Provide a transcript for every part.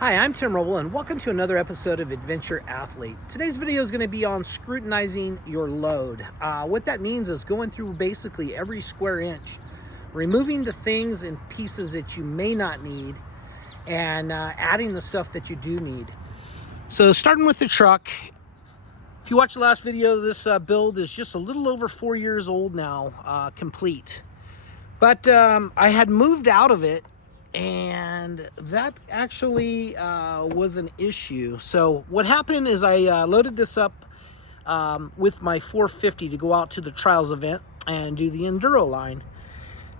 Hi, I'm Tim Roble, and welcome to another episode of Adventure Athlete. Today's video is going to be on scrutinizing your load. What that means is going through basically every square inch, removing the things and pieces that you may not need, and adding the stuff that you do need. So starting with the truck, if you watched the last video, this build is just a little over 4 years old now, complete. But I had moved out of it, and that actually was an issue. So what happened is I loaded this up with my 450 to go out to the trials event and do the enduro line.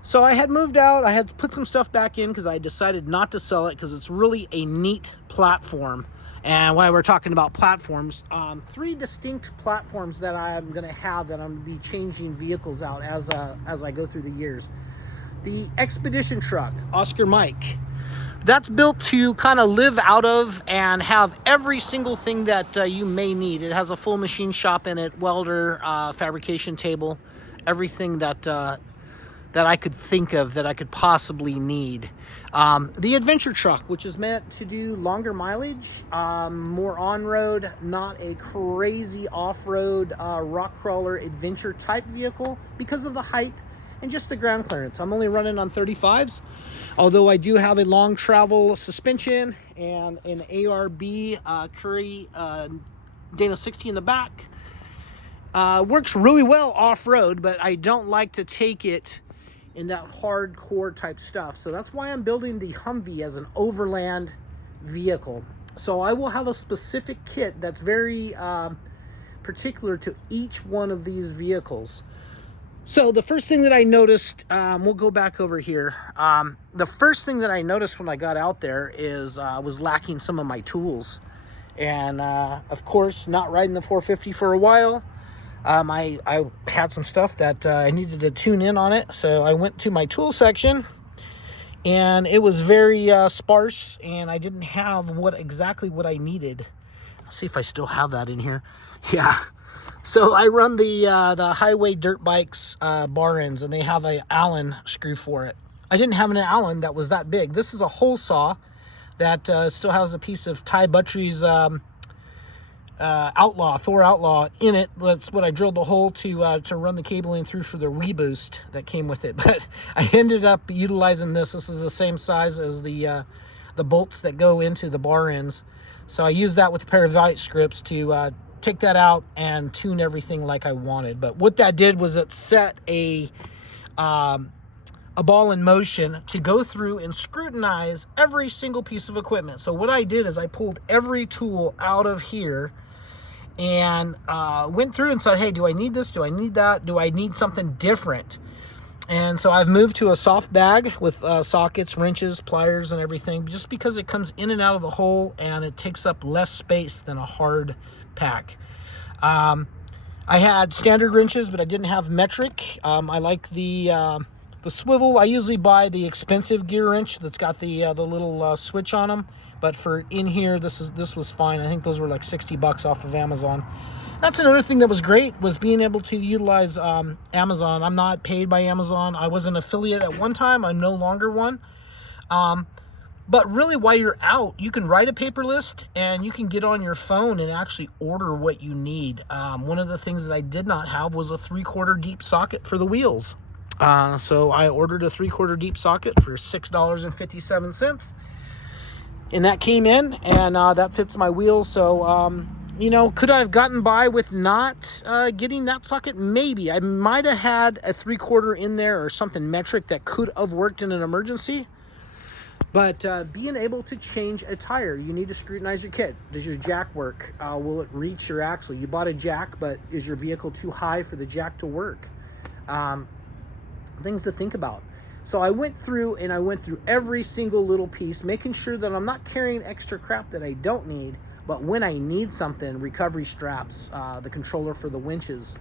So I had moved out. I had to put some stuff back in because I decided not to sell it because it's really a neat platform. And while we're talking about platforms, 3 distinct platforms that I'm going to have that I'm going to be changing vehicles out as I go through the years. The Expedition truck, Oscar Mike, that's built to kind of live out of and have every single thing that you may need. It has a full machine shop in it, welder, fabrication table, everything that I could think of that I could possibly need. The Adventure truck, which is meant to do longer mileage, more on-road, not a crazy off-road rock crawler adventure type vehicle because of the height and just the ground clearance. I'm only running on 35s, although I do have a long travel suspension and an ARB Curry Dana 60 in the back. Works really well off-road, but I don't like to take it in that hardcore type stuff. So that's why I'm building the Humvee as an overland vehicle. So I will have a specific kit that's very particular to each one of these vehicles. So the first thing that I noticed, we'll go back over here. The first thing that I noticed when I got out there is I was lacking some of my tools. And of course, not riding the 450 for a while, I had some stuff that I needed to tune in on it. So I went to my tool section and it was very sparse, and I didn't have exactly what I needed. Let's see if I still have that in here. Yeah. So I run the highway dirt bikes bar ends, and they have a Allen screw for it. I didn't have an Allen that was that big. This is a hole saw that still has a piece of Ty Buttrey's Thor Outlaw in it. That's what I drilled the hole to run the cabling through for the Reboost that came with it. But I ended up utilizing this. This is the same size as the bolts that go into the bar ends. So I used that with a pair of vise grips to take that out and tune everything like I wanted. But what that did was it set a ball in motion to go through and scrutinize every single piece of equipment. So what I did is I pulled every tool out of here and went through and said, hey, do I need this? Do I need that? Do I need something different? And so I've moved to a soft bag with sockets, wrenches, pliers, and everything, just because it comes in and out of the hole and it takes up less space than a hard pack. I had standard wrenches, but I didn't have metric. I like the swivel. I usually buy the expensive gear wrench that's got the little switch on them. But for in here, this was fine. I think those were like $60 off of Amazon. That's another thing that was great, was being able to utilize Amazon. I'm not paid by Amazon. I was an affiliate at one time. I'm no longer one. But really, while you're out, you can write a paper list and you can get on your phone and actually order what you need. One of the things that I did not have was a 3/4 deep socket for the wheels. So I ordered a 3/4 deep socket for $6.57. And that came in, and that fits my wheels. So, could I have gotten by with not getting that socket? Maybe. I might have had a 3/4 in there or something metric that could have worked in an emergency. But being able to change a tire, you need to scrutinize your kit. Does your jack work? Will it reach your axle? You bought a jack, but is your vehicle too high for the jack to work? Things to think about. So I went through every single little piece, making sure that I'm not carrying extra crap that I don't need, but when I need something, recovery straps, the controller for the winches,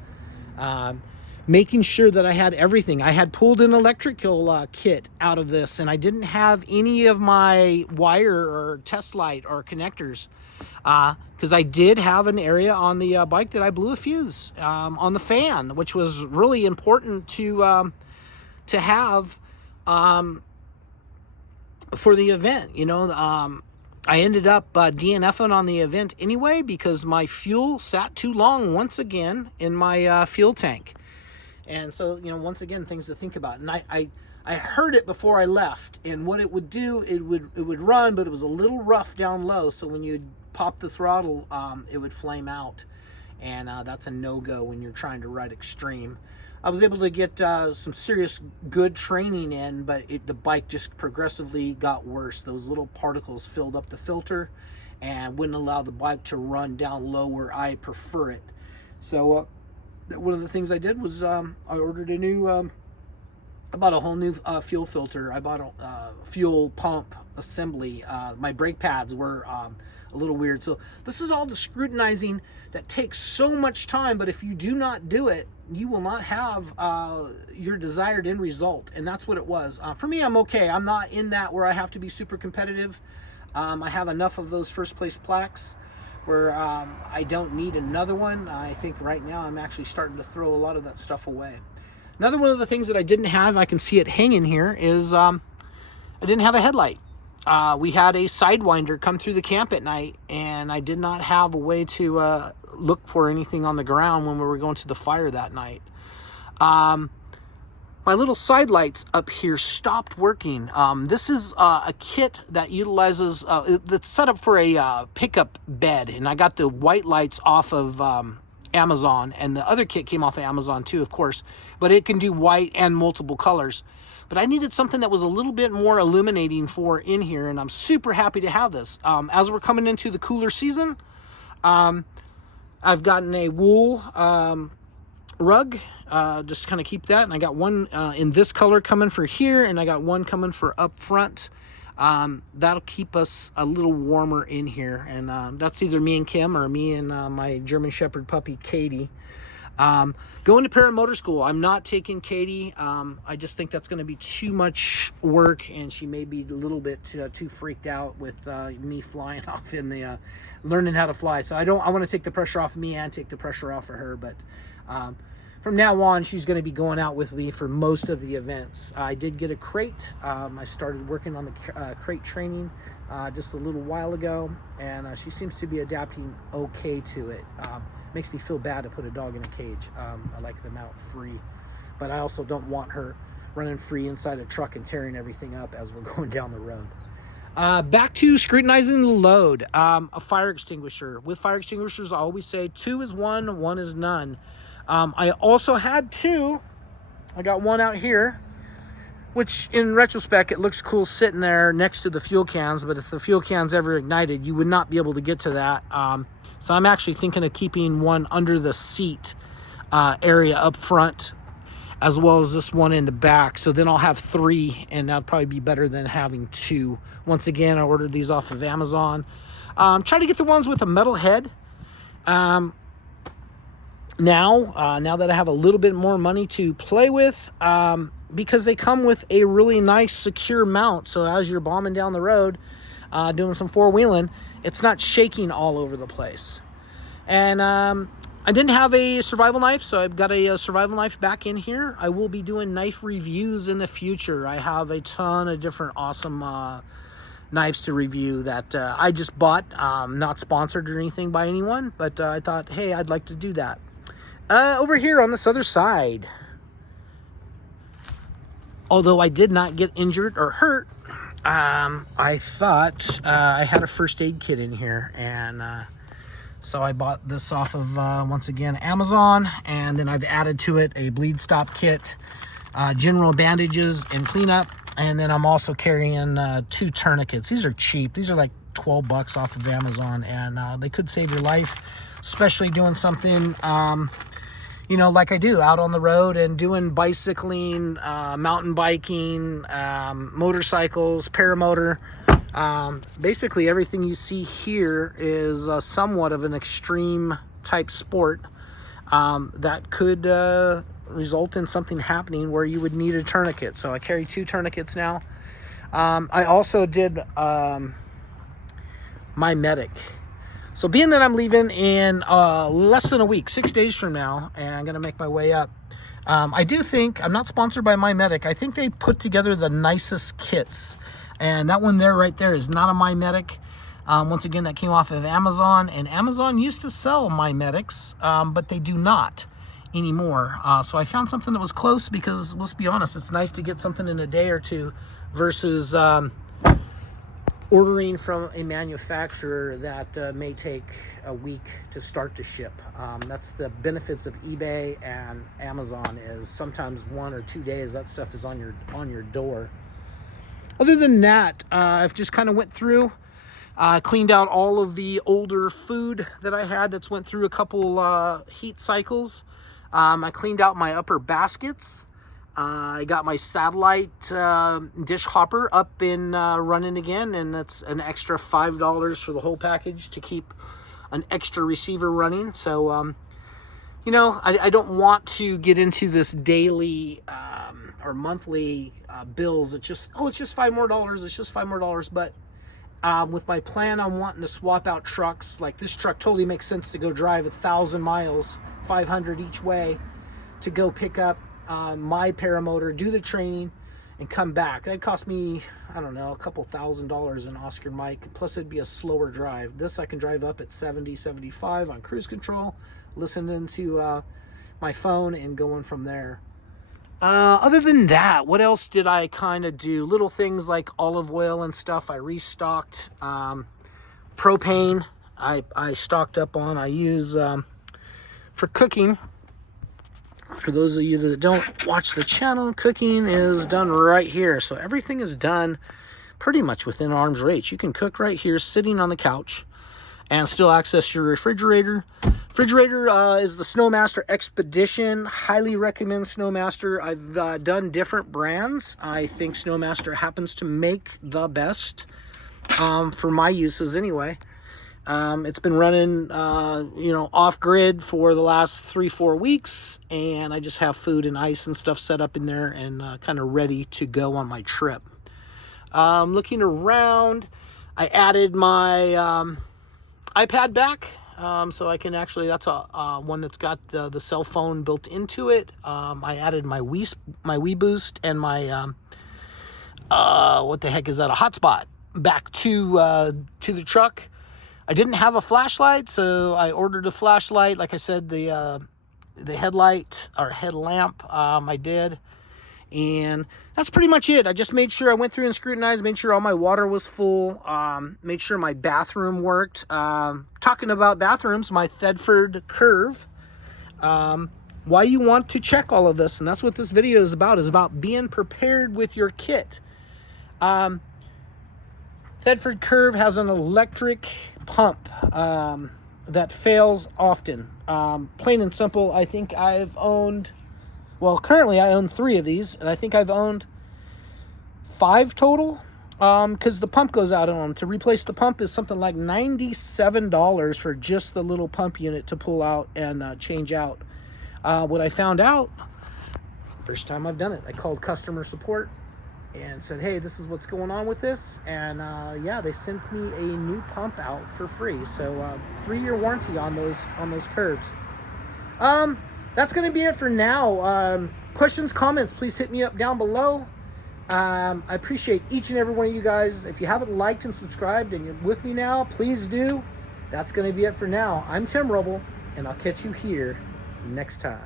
making sure that I had everything. I had pulled an electrical kit out of this, and I didn't have any of my wire or test light or connectors, because I did have an area on the bike that I blew a fuse on the fan, which was really important to have for the event. I ended up DNFing on the event anyway because my fuel sat too long once again in my fuel tank. And so, you know, once again, things to think about. And I heard it before I left, and what it would do, it would run, but it was a little rough down low, so when you pop the throttle, it would flame out, and that's a no-go when you're trying to ride extreme. I was able to get some serious good training in, but the bike just progressively got worse. Those little particles filled up the filter and wouldn't allow the bike to run down low where I prefer it. So one of the things I did was I ordered a new, I bought a whole new fuel filter. I bought a fuel pump assembly. My brake pads were a little weird. So this is all the scrutinizing that takes so much time, but if you do not do it, you will not have your desired end result. And that's what it was. For me, I'm okay. I'm not in that where I have to be super competitive. I have enough of those first place plaques where I don't need another one. I think right now I'm actually starting to throw a lot of that stuff away. Another one of the things that I didn't have, I can see it hanging here, is I didn't have a headlight. We had a Sidewinder come through the camp at night, and I did not have a way to look for anything on the ground when we were going to the fire that night. My little side lights up here stopped working. This is a kit that utilizes, that's set up for a pickup bed, and I got the white lights off of Amazon, and the other kit came off of Amazon too, of course, but it can do white and multiple colors. But I needed something that was a little bit more illuminating for in here, and I'm super happy to have this. As we're coming into the cooler season, I've gotten a wool rug, just kind of keep that, and I got one in this color coming for here, and I got one coming for up front. That'll keep us a little warmer in here, and that's either me and Kim or me and my German Shepherd puppy Katie. Going to paramotor school, I'm not taking Katie. I just think that's going to be too much work, and she may be a little bit too freaked out with me flying off in the learning how to fly. So I want to take the pressure off of me and take the pressure off of her, but from now on, she's going to be going out with me for most of the events. I did get a crate. I started working on the crate training just a little while ago, and she seems to be adapting okay to it. Makes me feel bad to put a dog in a cage. I like them out free, but I also don't want her running free inside a truck and tearing everything up as we're going down the road. Back to scrutinizing the load. A fire extinguisher. With fire extinguishers, I always say 2 is 1, 1 is none. I also had 2. I got one out here, which in retrospect, it looks cool sitting there next to the fuel cans, but if the fuel cans ever ignited, you would not be able to get to that. So I'm actually thinking of keeping one under the seat area up front, as well as this one in the back. So then I'll have 3, and that'd probably be better than having 2. Once again, I ordered these off of Amazon. Try to get the ones with a metal head. Now that I have a little bit more money to play with, because they come with a really nice secure mount. So as you're bombing down the road, doing some four-wheeling, it's not shaking all over the place. And I didn't have a survival knife, so I've got a survival knife back in here. I will be doing knife reviews in the future. I have a ton of different awesome knives to review that I just bought, not sponsored or anything by anyone, but I thought, hey, I'd like to do that. Over here on this other side, although I did not get injured or hurt, I thought I had a first aid kit in here, and so I bought this off of, once again, Amazon, and then I've added to it a bleed stop kit, general bandages and cleanup, and then I'm also carrying 2 tourniquets. These are cheap. These are like 12 bucks off of Amazon, and they could save your life, especially doing something you know, like I do out on the road and doing bicycling, mountain biking, motorcycles, paramotor. Basically everything you see here is somewhat of an extreme type sport that could result in something happening where you would need a tourniquet. So I carry 2 tourniquets now. I also did my medic. So being that I'm leaving in less than a week, 6 days from now, and I'm going to make my way up, I do think, I'm not sponsored by My Medic, I think they put together the nicest kits. And that one there, right there, is not a My Medic. Once again, that came off of Amazon, and Amazon used to sell My Medics, but they do not anymore. So I found something that was close because, let's be honest, it's nice to get something in a day or two versus ordering from a manufacturer that may take a week to start to ship. That's the benefits of eBay and Amazon, is sometimes 1 or 2 days that stuff is on your door. Other than that, I've just kind of went through, cleaned out all of the older food that I had that's went through a couple heat cycles. I cleaned out my upper baskets. I got my satellite dish hopper up and running again, and that's an extra $5 for the whole package to keep an extra receiver running. So, you know, I don't want to get into this daily or monthly bills. It's just, oh, it's just $5 more. It's just $5 more. But with my plan on wanting to swap out trucks, like this truck totally makes sense to go drive 1,000 miles, 500 each way, to go pick up my paramotor, do the training, and come back. That'd cost me, I don't know, a couple $1,000s in Oscar Mike. Plus it'd be a slower drive. This I can drive up at 70, 75 on cruise control, listening to my phone and going from there. Other than that, what else did I kind of do? Little things like olive oil and stuff I restocked. Propane I stocked up on. I use for cooking. For those of you that don't watch the channel, cooking is done right here. So everything is done pretty much within arm's reach. You can cook right here, sitting on the couch, and still access your refrigerator. Refrigerator is the Snowmaster Expedition. Highly recommend Snowmaster. I've done different brands. I think Snowmaster happens to make the best for my uses anyway. It's been running, you know, off grid for the last 3-4 weeks, and I just have food and ice and stuff set up in there and kind of ready to go on my trip. Looking around, I added my iPad back, so I can actually, that's a one that's got the cell phone built into it. I added my Wii Boost and my what the heck is that, a hotspot, back to the truck. I didn't have a flashlight, so I ordered a flashlight. Like I said, the headlight or headlamp I did, and that's pretty much it. I just made sure I went through and scrutinized, made sure all my water was full, made sure my bathroom worked. Talking about bathrooms, my Thetford Curve. Why you want to check all of this, and that's what this video is about being prepared with your kit. Thetford Curve has an electric pump that fails often. Plain and simple, I think I've owned, well, currently I own 3 of these, and I think I've owned 5 total, because the pump goes out on them. To replace the pump is something like $97 for just the little pump unit to pull out and change out. What I found out, first time I've done it, I called customer support and said, hey, this is what's going on with this, and yeah, they sent me a new pump out for free. So 3-year warranty on those curves. That's gonna be it for now. Questions, comments, please hit me up down below. I appreciate each and every one of you guys. If you haven't liked and subscribed and you're with me now, please do. That's gonna be it for now. I'm Tim Rubble, and I'll catch you here next time.